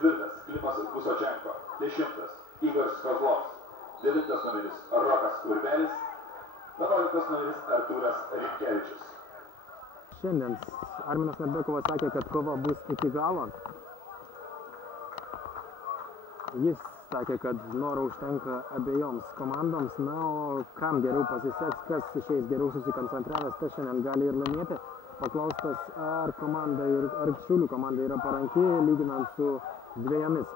4. Klimas Busočenko, 10. Igoris Kozlovs, 9. numeris Rokas Urbelis, 11. numeris Artūras Rimkevičius. Šiandien Arminas Narbekovas sakė, kad kova bus iki galo. Jis sakė, kad noro užtenka abiejoms komandoms, na, o kam geriau pasiseks, kas išeis geriau susikoncentravęs, tas šiandien gali ir laimėti. Paklaustas, ar Šiaulių komanda yra paranki, lyginant su dviejomis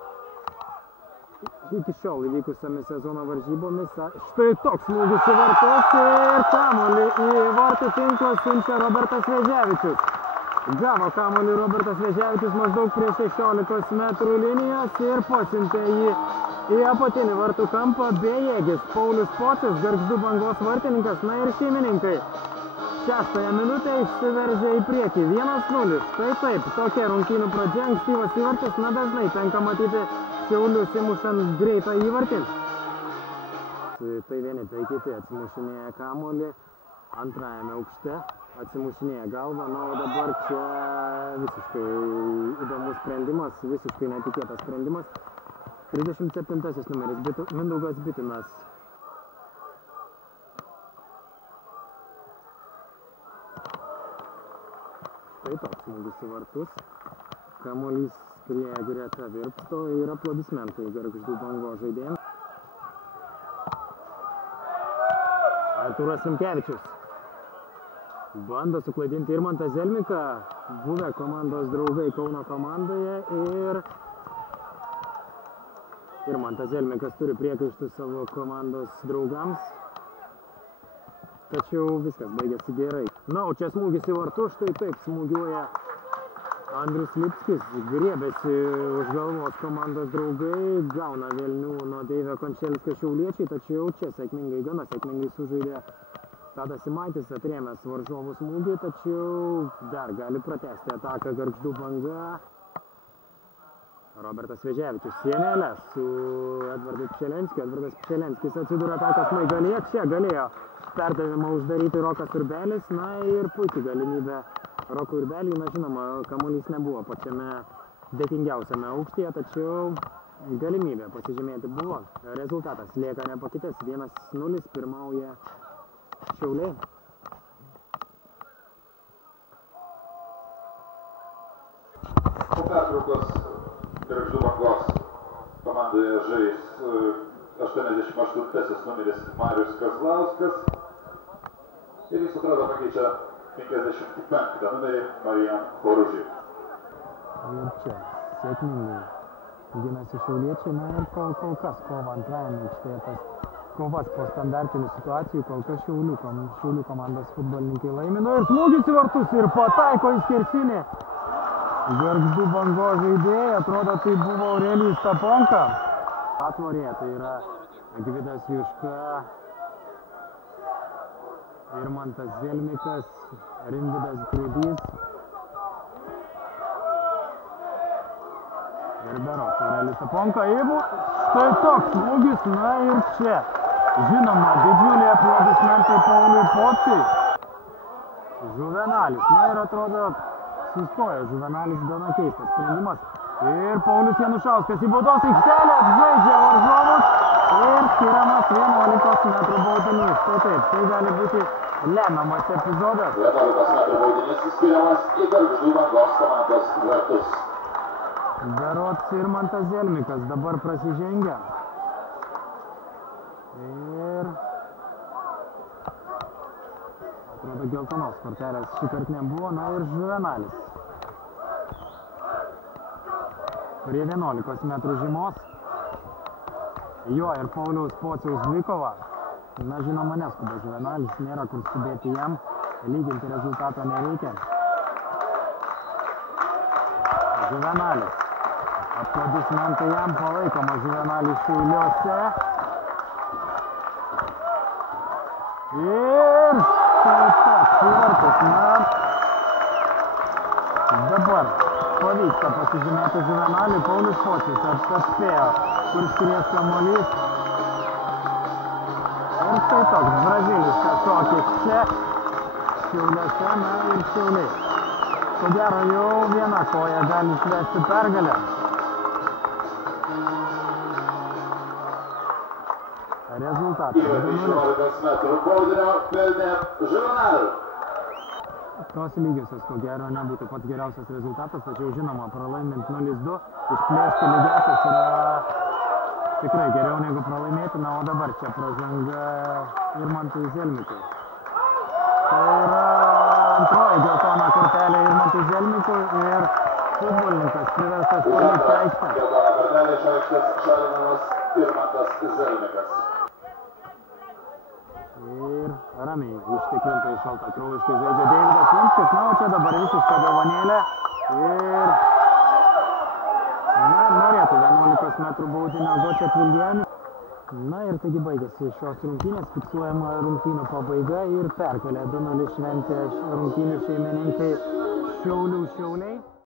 iki šiol įvykusiamis sezono varžybomis. Štai toks smūgis į vartus ir kamuolį į vartų tinklą siunčia Robertas Vėžiavičius. Gavo kamuolį Robertas Vėžiavičius maždaug prie 16 metrų linijos ir pasiuntė jį į apatinį vartų kampą. Bejėgis Paulius Pocius, Gargždų Bangos vartininkas, na ir šeimininkai. 6 minutę išsiveržė į priekį, 1-0. Štai taip, tokia rungtynių pradžia, ankstyvas įvartis, na dažnai tenka matyti Šiaulius įmušant greitą įvartį. Tai vieni, tai kiti atsimušinėja kamuolį antrajame aukšte, atsimušinėja galvą, na o dabar čia visiškai įdomus sprendimas, visiškai netikėtas sprendimas. 37 numeris Mindaugas Bitinas. Štai toks smūgis į vartus. Kamuolys prie greta virpsto ir aplodismentai Gargždų Bangos žaidėjams. Artūras Rimkevičius bando suklaidinti Irmantą Zelmiką, buvę komandos draugai Kauno komandoje, ir Irmantas Zelmikas turi priekaištų savo komandos draugams. Tačiau viskas baigėsi gerai. Na, o čia smūgis į vartus, štai taip smūgiuoja Andrius Lipskis, griebėsi už galvos komandos draugai, gauna velnių nuo Deivio Končelskio šiauliečiai, tačiau čia gana sėkmingai sužaidė Tadas Simaitis, atrėmęs varžovų smūgį, tačiau dar gali pratęsti ataką Gargždų Banga. Robertas Vėžiavičius sienelė su Edvardu Pšelenskiu. Edvardas Pšelenskis atsidūrė atakos smaigalyje, čia galėjo perdavimą uždaryti Rokas Urbelis, na ir puikiai galimybė Rokui Urbeliui, na žinoma, kamuolys nebuvo pačiame dėkingiausiame aukštyje, tačiau galimybė pasižymėti buvo. Rezultatas lieka nepakitęs, 1-0, pirmauja Šiauliai. Po pertraukos Gargždų Bangos komandoje žais 88 numeris Marius Kazlauskas ir jis atrodo pakeičia 55 numerį Marijan Horužį. Ir čia sėkmingai ginasi šiauliečiai, na ir kol kas kova antrajame aikštėje, tas kovas po standartinių situacijų, kol kas Šiaulių komandos futbolininkai laimino ir smūgis į vartus ir pataiko į skersinį. Gargždų Bangos žaidėjai, atrodo tai buvo Aurelijus Staponka. Atvorė, tai yra Gvidas Juška, Irmantas Zelmikas, Rimvydas Grudys ir berods Aurelijus Staponka. Štai toks smūgis, na ir čia. Žinoma, didžiuliai aplodismentai Pauliui Pociui. Žuvenalis, na ir atrodo sustoja Žuvenalis, gana keistas sprendimas. Ir Paulius Janušauskas į baudos aikštelę apžaidžia varžovus ir skiriamas 11 metrų baudinys. Tai taip, tai gali būti lemiamas epizodas. 11 metrų baudinys skiriamas į Gargždų Bangos komandos vartus. Berods Irmantas Zelmikas dabar prasižengia. Ir atrodo geltonos kortelės šįkart nebuvo, na ir Žuvenalis. Prie 11 metrų žymos. Jo ir Pauliaus Pociaus dvikova. Na žinoma, neskuba Žuvenalis, nėra kur skubėti jam, lyginti rezultato nereikia. Žuvenalis. Aplodismentai jam, palaikoma Žuvenalis Šiauliuose. Ir štai toks įvartis, na dabar pavyksta pasižymėti Žuvenalį, Paulius Pocius atspėjo, kur skries kamuolys. Ir štai toks braziliškas šokis čia Šiauliuose, na ir Šiauliai. Ko gero jau viena koja gali išvesti pergalę. Rezultatas Įvartį 2-0. 16 metrų baudinio pelnė Žuvenal. Tos lygiosios, ko gero, nebūtų pats geriausias rezultatas, tačiau žinoma, pralaimint 0-2, išplėšti lygiosios yra tikrai geriau negu pralaimėti, na, o dabar čia pražanga Irmantui Zelmikui. Tai yra antroji geltona kortelė Irmantui Zelmikui ir futbolininkas priverstas palikti aikštę. Geltona kortelė iš aikštės šalinamas Irmantas Zelmikas. Ir ramiai, užtikrintai šaltakraujiškai žaidžia Deividas Lunskis. Na, o čia dabar visiška dovanėlė. Ir, na, norėtų 11 metrų baudinio Gočet Viljanis. Na ir taigi baigėsi šios rungtynės, fiksuojama rungtynių pabaiga ir pergalė 2-0 šventė rungtynių šeimininkai Šiauliai.